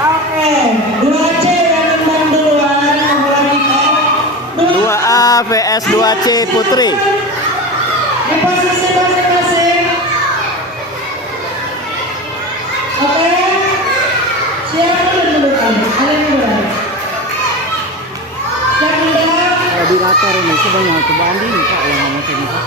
Oke, 2C yang nembak duluan, mulai kick off. 2A vs 2C Putri. Di posisi masing-masing. Oke, siapa yang duluan? Kalian duluan. Siap tidak? Moderator ini sebenarnya coba Andi Pak yang ngomong ini Pak.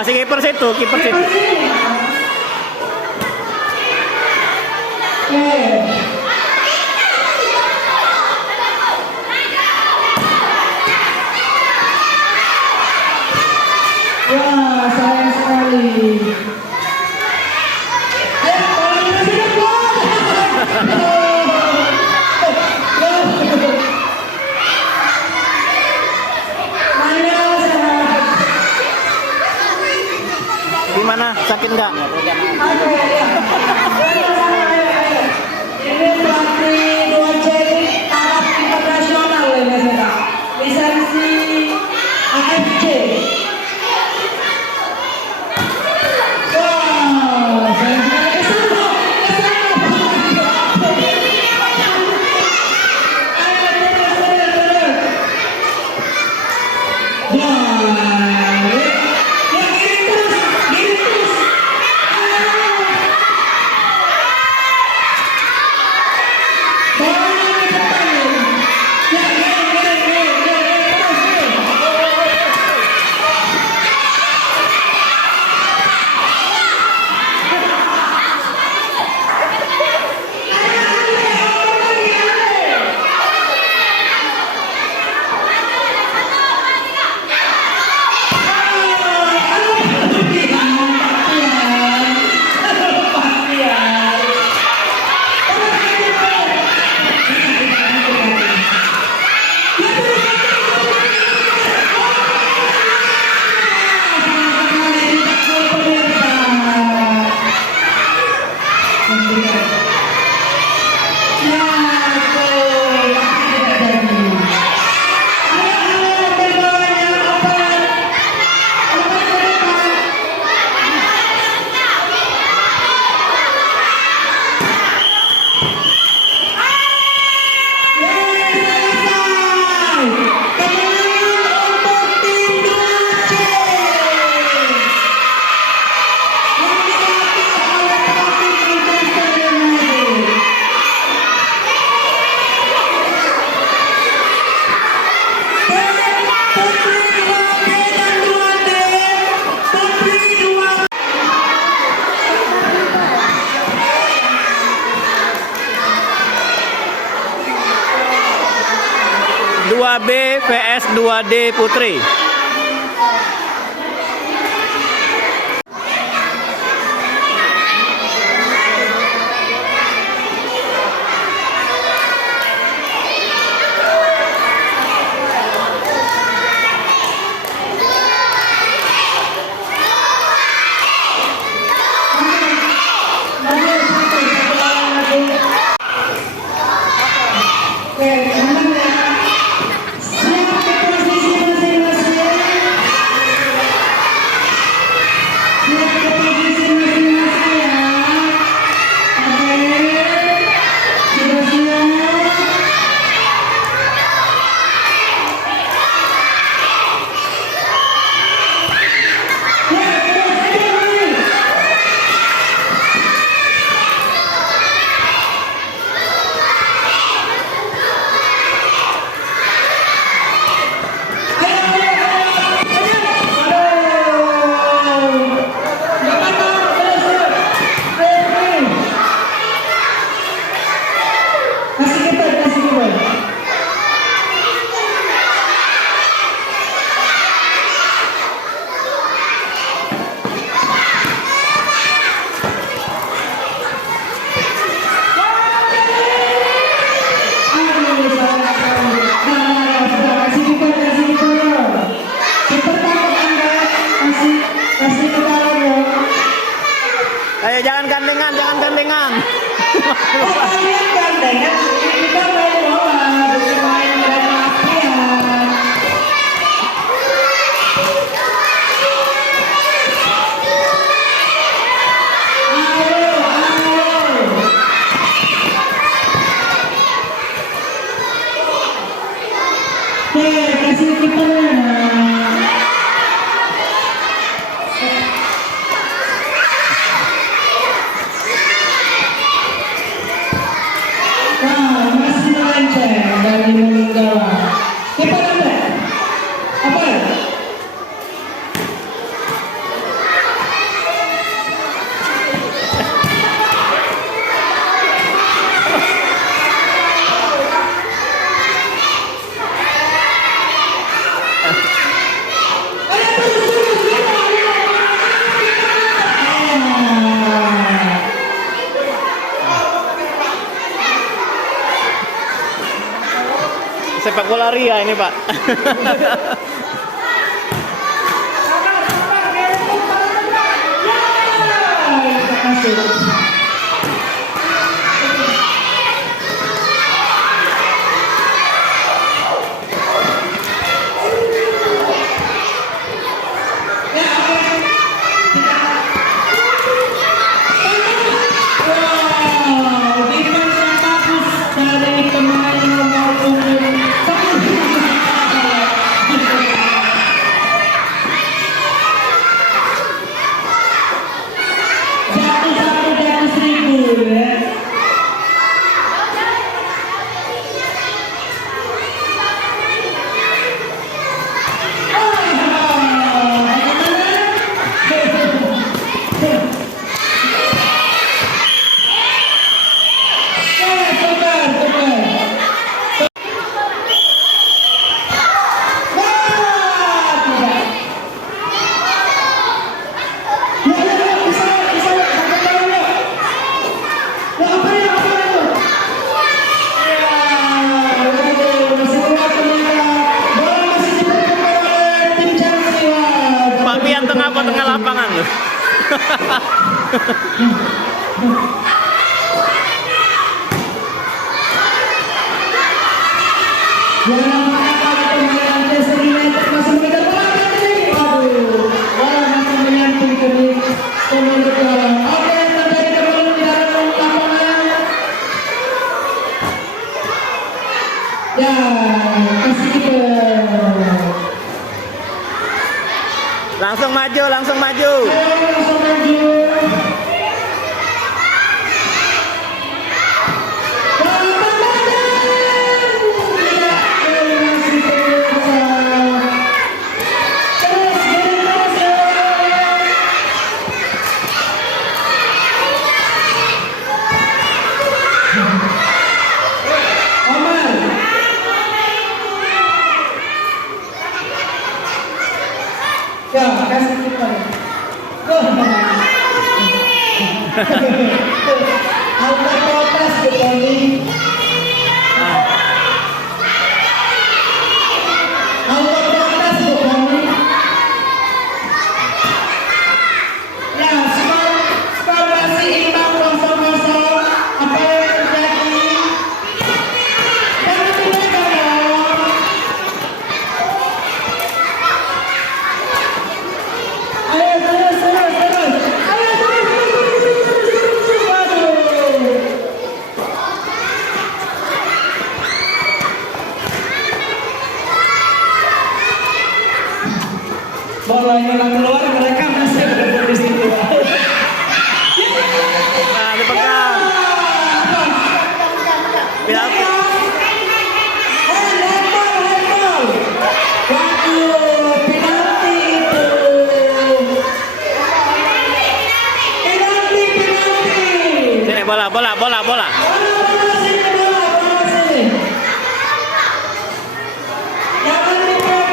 Kasih kiper situ, kiper situ. Wah, sayang sekali. Ayo, kalau ini sudah keluar. Gimana? Sakit nggak? Ini pelatih 2C taraf internasional ini sudah. Lisensi AFC. Wow, sayang sekali. vs 2D Putri. Oke, aman ya. Siap ke posisi masing-masing. Siap ke posisi masing-masing ya. Oke, sudah siap. Ya, terus aja lagi. Kasih kita. Aduh, salah. Nah, kasih kita. Cepat tangkap Anda. Kasih ke dalam ya. Ayo jangan gandengan. Oh, kalian gandengan. Kita main bola, bukan main latihan. Ayo. Oke, kasih kipernya. Nah, masih melenceng dari Menggala. Kiper Anda. Apa? Sepak bola ria ini, Pak. Tengah lapangan loh. Ya, kasih kita. Langsung maju. Langsung maju. Ya, kasih kita. Auto protes gitu nih. Auto protes gitu nih. Ya, skor masih imbang 0-0. Apa yang terjadi? Jangan dipegang dong. Ayo terus. Ayo terus. Waduh. Bolanya lah keluar, mereka masih berada di situ. Nah, dipegang. Penalti. Handball. Waduh, penalti itu. Penalti. Sini bola. Bola sini. Jangan dipegang.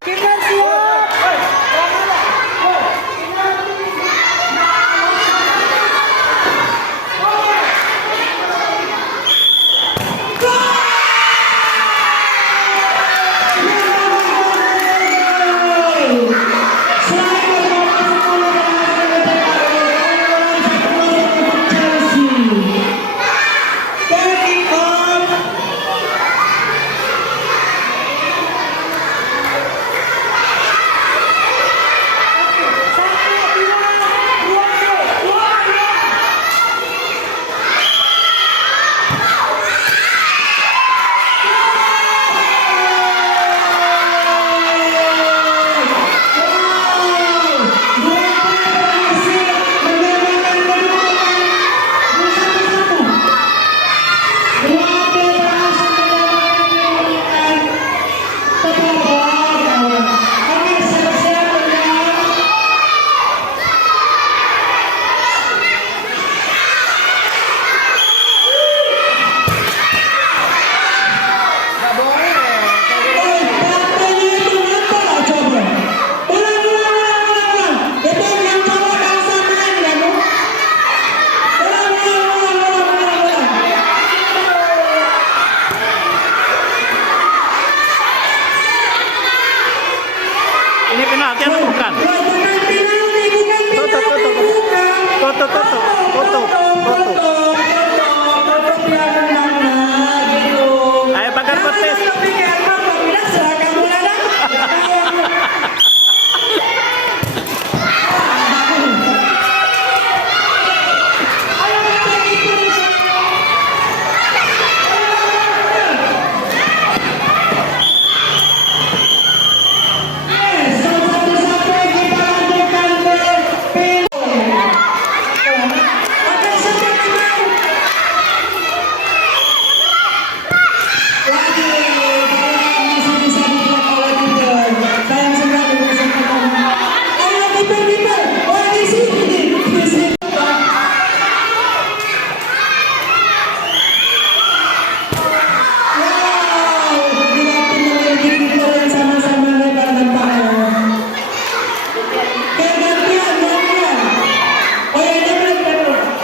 Kita siap. Ini penalti atau bukan? Ayo pakai petis.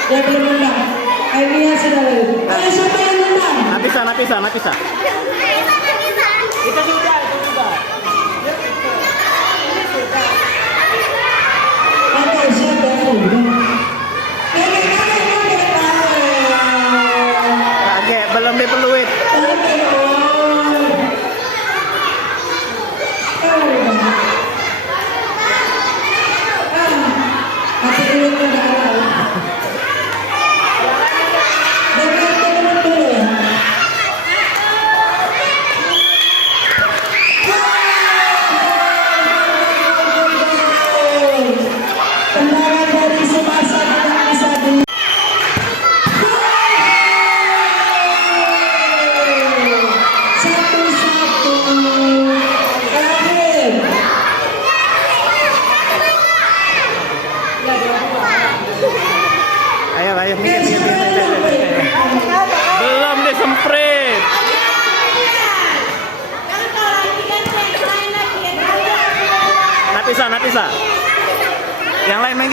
Ya belum menang. Akhirnya sudah lalu. Ayo siapa yang menang? Napisa. Itu juga. Oke, siapa yang menang? Kaget, belum dipeluit.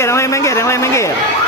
yang lain minggir.